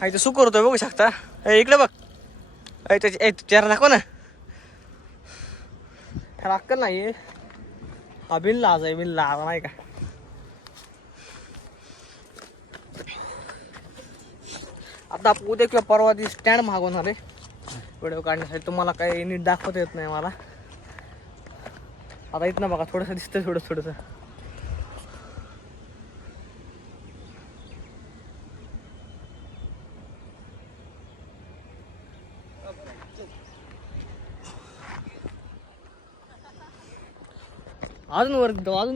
हा इथं सुकर होतोय बघू शकता. इकडे बघ. त्याची चेहरा दाखव ना. अक्कल नाही. हा बिनलाज आहे, बिनलाज नाही का. आता उद्या किंवा परवा दिवशी स्टँड मागवणार आहे व्हिडिओ काढण्यासाठी. तुम्हाला काही नीट दाखवता येत नाही मला. आता इथनं बघा थोडंसं दिसतं थोडंसं. अजून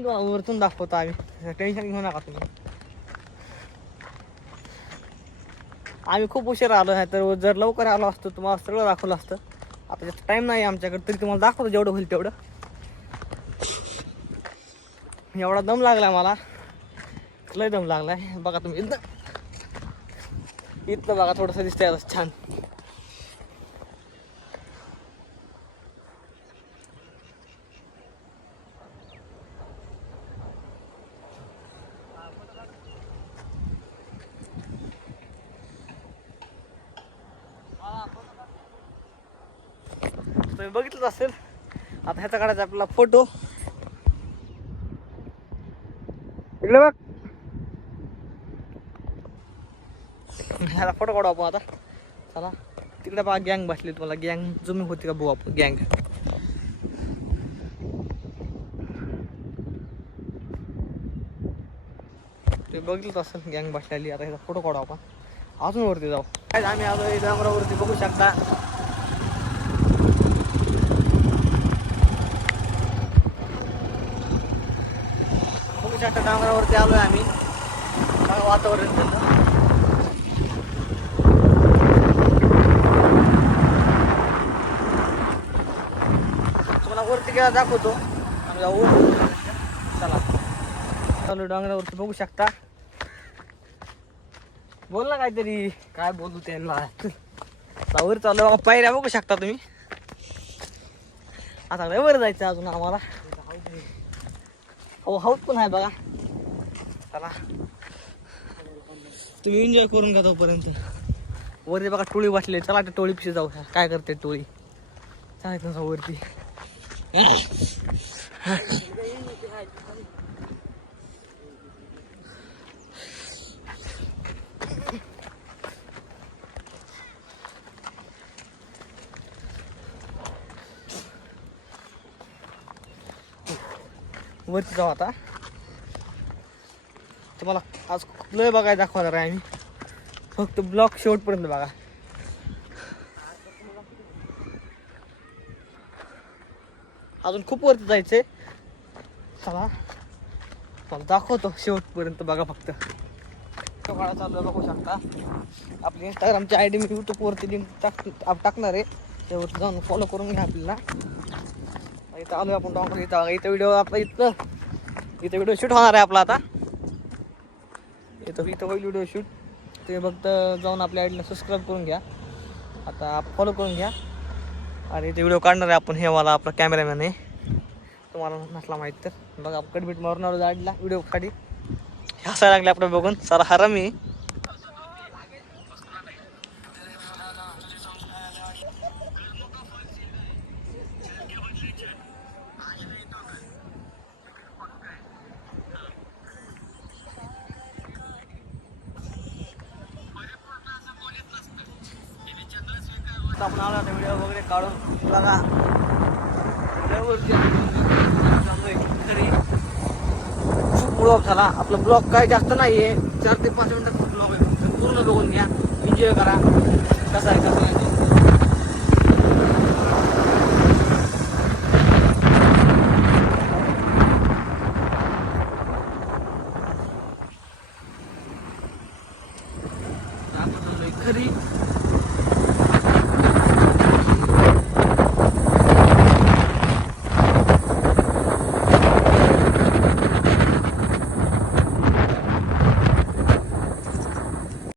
वरतून दाखवतो आम्ही. टेन्शन घेऊ नका तुम्ही. आम्ही खूप उशीर आलो आहे, तर जर लवकर आलो असतो तुम्हाला सगळं दाखवलं असतं. आता जास्त टाईम नाही आमच्याकडे, तरी तुम्हाला दाखवतो जेवढं होईल तेवढं. एवढा दम लागला मला, लय दम लागलाय. बघा तुम्ही इथं बघा थोडंसं दिसतंय छान. तुम्ही बघितलंच असेल. आता ह्याचा काढायचा आपला फोटो. इकडे बघ. ह्याला फोटो काढू आपण आता. चला तिकडे बघा गँग बसली. तुम्हाला गँग जुमी होती का बघू आपण गँग. तुम्ही बघितलंच असेल गँग बसलेली. आता ह्याचा फोटो काढू आपण. अजून वरती जाऊ. काय आम्ही आलो डोंगरावरती बघू शकता. डोंगरावरती आलोय आम्ही. वातावरण तुम्हाला वरती गेला दाखवतो. आम्ही जाऊ. चला चालू डोंगरावरती बघू शकता. बोल ना काहीतरी. काय बोलू त्यांना. वर चालू पायऱ्या बघू शकता तुम्ही. आता वर जायचं अजून आम्हाला. हो हाऊस पण आहे बघा. चला तुम्ही एन्जॉय करून घ्या तोपर्यंत. वरती बघा टोळी बसले. चला त्या टोळी पिशे जाऊ. काय करते टोळी. चालायचं वरती. वरती जाऊ आता. तुम्हाला आज लय बघायला दाखवणार आहे आम्ही. फक्त ब्लॉक शेवटपर्यंत बघा. अजून खूप वरती जायचंय. चला मला दाखवतो शेवटपर्यंत बघा फक्त. काळा चालू बघू शकता. आपली इंस्टाग्रामची आयडी मी यूट्यूबवरती लिंक टाकणार आहे. त्यावरती जाऊन फॉलो करून घ्या आपल्याला. इथं आलो आपण डोंगर. इथं व्हिडिओ आपला इथं व्हिडिओ शूट होणार आहे आपला आता. इथं होईल व्हिडिओ शूट. ते फक्त जाऊन आपल्या आयडीला सबस्क्राईब करून घ्या. आता फॉलो करून घ्या. आणि इथे व्हिडिओ काढणार आहे आपण. हे मला आपला कॅमेरामॅन आहे. तुम्हाला नसला माहीत तर बघा. कडबीट मारणार गाडीला व्हिडिओसाठी. हसायला लागले आपलं बघून. सारा हरामी. आपण आला व्हिडिओ वगैरे काढून बघा. खूप ब्लॉग झाला आपला. ब्लॉग काय जास्त नाही आहे. 4 ते 5 मिनिटात ब्लॉग आहे. पूर्ण बघून घ्या. एन्जॉय करा. कसं आहे